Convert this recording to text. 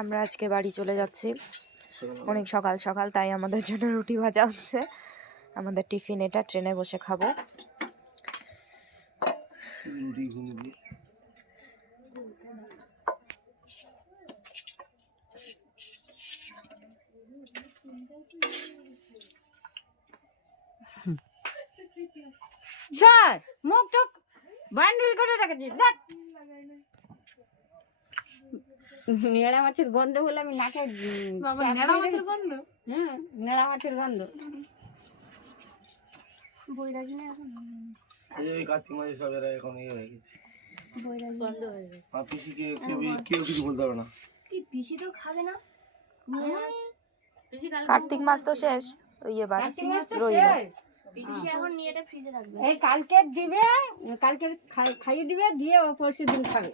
আমরা আজকে বাড়ি চলে যাচ্ছি অনেক সকাল সকাল, তাই আমাদের জন্য রুটি ভাজা হচ্ছে। আমাদের টিফিন এটা, ট্রেনে বসে খাবো। মুখটা বান্ডিল করে রেখেছি, দেখ নেড়া মাছের গন্ধ বলে আমি নাকে নেড়া মাছের গন্ধ। নেড়া মাছের গন্ধ। এই কার্তিক মাসে সব এরা এখন ইয়ে হয়ে গেছে, বন্ধ হয়ে গেছে। আর পিসিকে কেউ কিছু বলতে পারবে না। পিসি তো খাবে না। কার্তিক মাস তো শেষ, এবার রবিবার। পিসি এখন নিয়ে এটা ফ্রিজে রাখবে। এই কালকে দিবে, কালকে খাইয়ে দিবে, দিয়ে ও পরশু দিন খাবে।